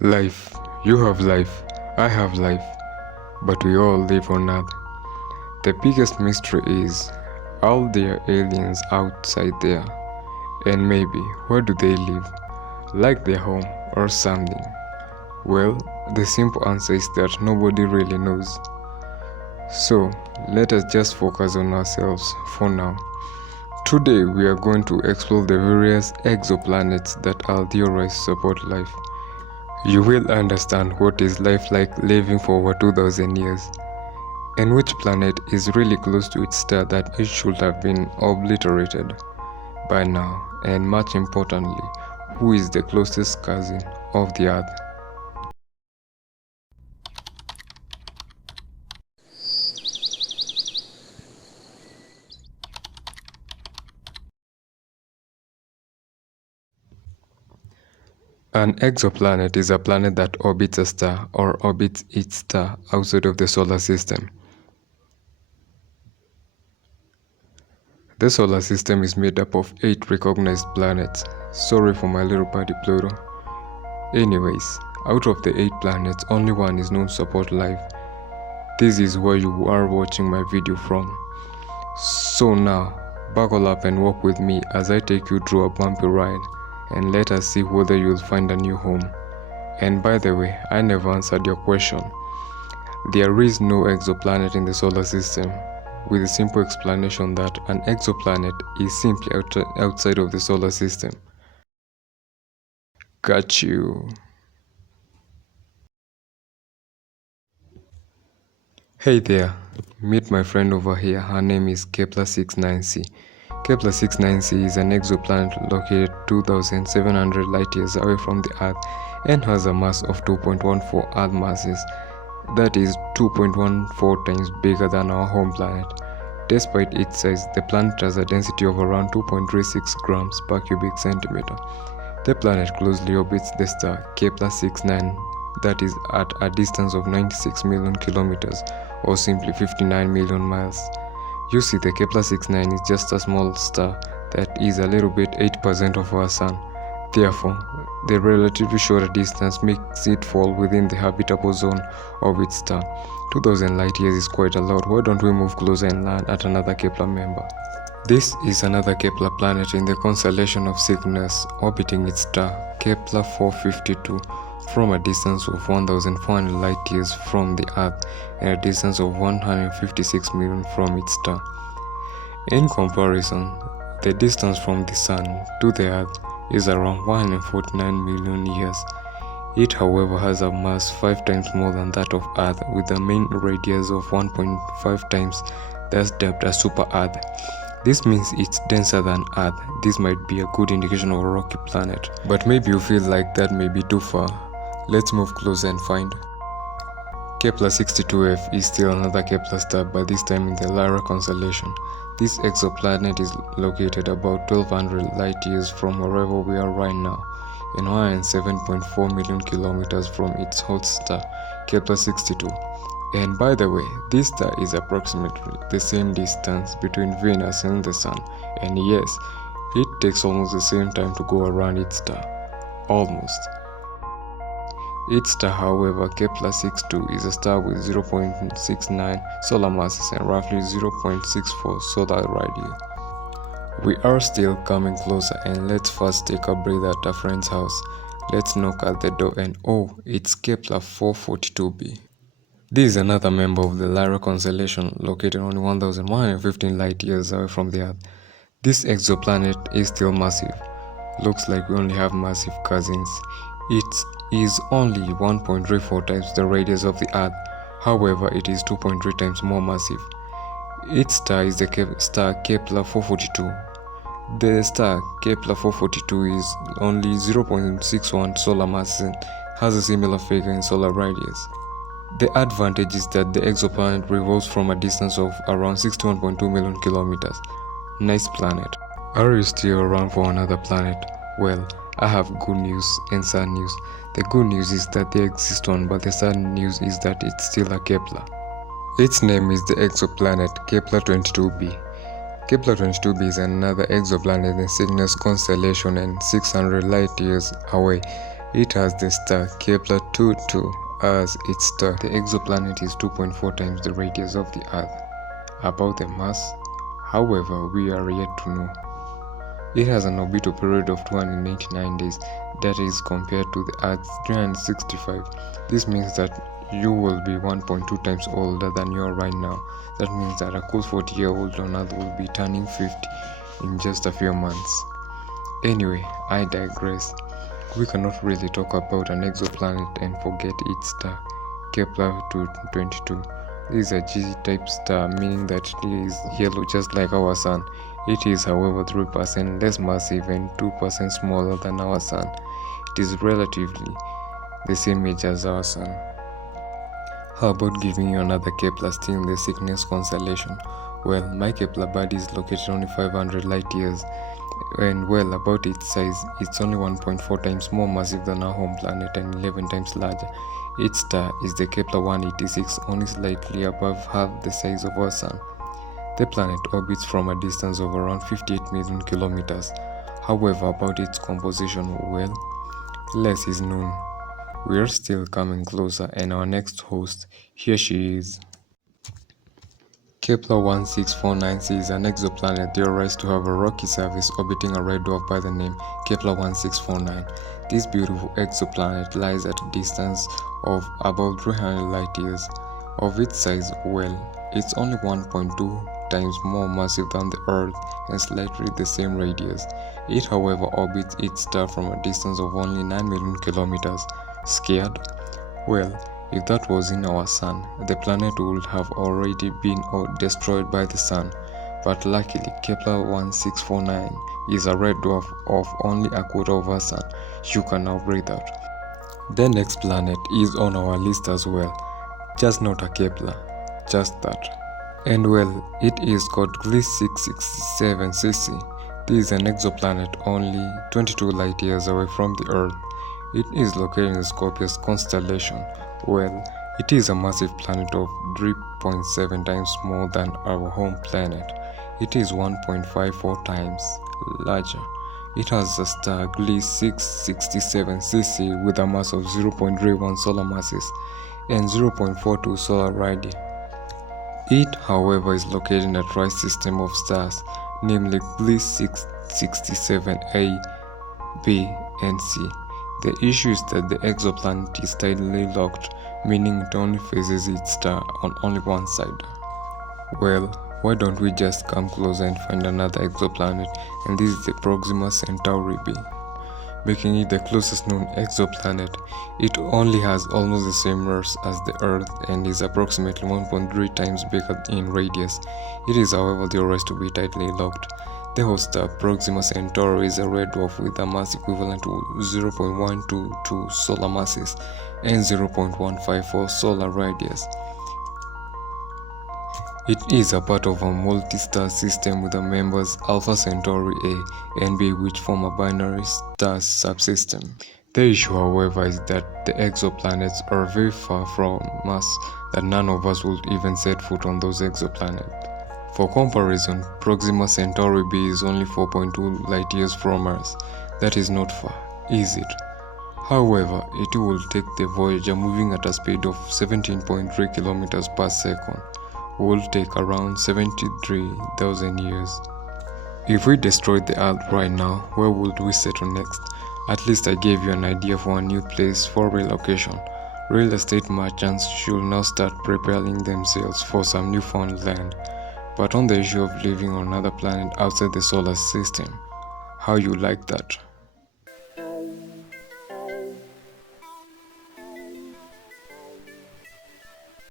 Life. You have life. I have life. But we all live on Earth. The biggest mystery is, are there aliens outside there? And maybe, where do they live? Like their home or something? Well, the simple answer is that nobody really knows. So, let us just focus on ourselves for now. Today we are going to explore the various exoplanets that are theorized to support life. You will understand what is life like living for over 2000 years, and which planet is really close to its star that it should have been obliterated by now, and much importantly, who is the closest cousin of the Earth. An exoplanet is a planet that orbits a star or orbits its star outside of the solar system. The solar system is made up of 8 recognized planets. Sorry for my little buddy Pluto. Anyways, out of the 8 planets, only one is known to support life. This is where you are watching my video from. So now, buckle up and walk with me as I take you through a bumpy ride, and let us see whether you'll find a new home. And by the way, I never answered your question. There is no exoplanet in the solar system, with a simple explanation that an exoplanet is simply outside of the solar system. Got you. Hey there, meet my friend over here. Her name is Kepler 69c. Kepler 69c is an exoplanet located 2,700 light-years away from the Earth and has a mass of 2.14 Earth masses. That is 2.14 times bigger than our home planet. Despite its size, the planet has a density of around 2.36 grams per cubic centimeter. The planet closely orbits the star Kepler 69, that is at a distance of 96 million kilometers, or simply 59 million miles. You see, the Kepler 69 is just a small star that is a little bit 8% of our Sun. Therefore, the relatively shorter distance makes it fall within the habitable zone of its star. 2000 light years is quite a lot. Why don't we move closer and land at another Kepler member? This is another Kepler planet in the constellation of Cygnus, orbiting its star Kepler 452 from a distance of 1,400 light years from the Earth and a distance of 156 million from its star. In comparison, the distance from the Sun to the Earth is around 149 million years. It, however, has a mass 5 times more than that of Earth, with a main radius of 1.5 times, thus dubbed a super Earth. This means it's denser than Earth. This might be a good indication of a rocky planet, but maybe you feel like that may be too far. Let's move closer and find. Kepler 62f is still another Kepler star, but this time in the Lyra constellation. This exoplanet is located about 1200 light-years from wherever we are right now, and 107.4 million kilometers from its host star, Kepler 62. And by the way, this star is approximately the same distance between Venus and the Sun, and yes, it takes almost the same time to go around its star. Almost. Its star, however, Kepler 62, is a star with 0.69 solar masses and roughly 0.64 solar radii. We are still coming closer, and let's first take a breather at a friend's house. Let's knock at the door and oh, it's Kepler 442b. This is another member of the Lyra constellation, located only 1,115 light-years away from the Earth. This exoplanet is still massive. Looks like we only have massive cousins. It is only 1.34 times the radius of the Earth. However, it is 2.3 times more massive. Its star is the star Kepler 442. The star Kepler 442 is only 0.61 solar mass and has a similar figure in solar radius. The advantage is that the exoplanet revolves from a distance of around 61.2 million kilometers. Nice planet. Are you still around for another planet? Well, I have good news and sad news. The good news is that they exist one, but the sad news is that it's still a Kepler. Its name is the exoplanet Kepler 22b. Kepler 22b is another exoplanet in Cygnus constellation and 600 light-years away, It has the star Kepler-22 as its star. The exoplanet is 2.4 times the radius of the Earth. About the mass, however, we are yet to know. It has an orbital period of 289 days, that is compared to the Earth's 365. This means that you will be 1.2 times older than you are right now. That means that a cool 40-year-old on Earth will be turning 50 in just a few months. Anyway, I digress. We cannot really talk about an exoplanet and forget its star, Kepler-22. This is a G-type star, meaning that it is yellow just like our Sun. It is, however, 3% less massive and 2% smaller than our Sun. It is relatively the same age as our Sun. How about giving you another Kepler still in the Cygnus constellation? Well, my Kepler buddy is located only 500 light years, and well, about its size, it's only 1.4 times more massive than our home planet and 11 times larger. Its star is the Kepler-186, only slightly above half the size of our Sun. The planet orbits from a distance of around 58 million kilometers. However, about its composition, well, less is known. We are still coming closer, and our next host, here she is. Kepler-1649c is an exoplanet theorized to have a rocky surface orbiting a red dwarf by the name Kepler-1649. This beautiful exoplanet lies at a distance of about 300 light years. Of its size, well, it's only 1.2 times more massive than the Earth and slightly the same radius. It, however, orbits its star from a distance of only 9 million kilometers. Scared? Well, if that was in our Sun, the planet would have already been destroyed by the Sun. But luckily, Kepler-1649 is a red dwarf of only a quarter of our Sun. You can now breathe out. The next planet is on our list as well. Just not a Kepler, just that. And well, it is called Gliese 667cc. This is an exoplanet only 22 light years away from the Earth. It is located in the Scorpius constellation. Well, it is a massive planet of 3.7 times more than our home planet. It is 1.54 times larger. It has a star Gliese 667cc with a mass of 0.31 solar masses and 0.42 solar radii. It, however, is located in a dry system of stars, namely Gliese 667a, b, and c. The issue is that the exoplanet is tidally locked, meaning it only faces its star on only one side. Well, why don't we just come closer and find another exoplanet, and this is the Proxima Centauri b. Making it the closest known exoplanet. It only has almost the same mass as the Earth and is approximately 1.3 times bigger in radius. It is, however, theorized to be tightly locked. The host star Proxima Centauri is a red dwarf with a mass equivalent to 0.122 solar masses and 0.154 solar radius. It is a part of a multi-star system with the members Alpha Centauri A and B, which form a binary star subsystem. The issue, however, is that the exoplanets are very far from us that none of us would even set foot on those exoplanets. For comparison, Proxima Centauri b is only 4.2 light years from Earth. That is not far, is it? However, it will take the Voyager moving at a speed of 17.3 kilometers per second. Will take around 73,000 years. If we destroyed the Earth right now, where would we settle next? At least I gave you an idea for a new place for relocation. Real estate merchants should now start preparing themselves for some newfound land. But on the issue of living on another planet outside the solar system, how you like that?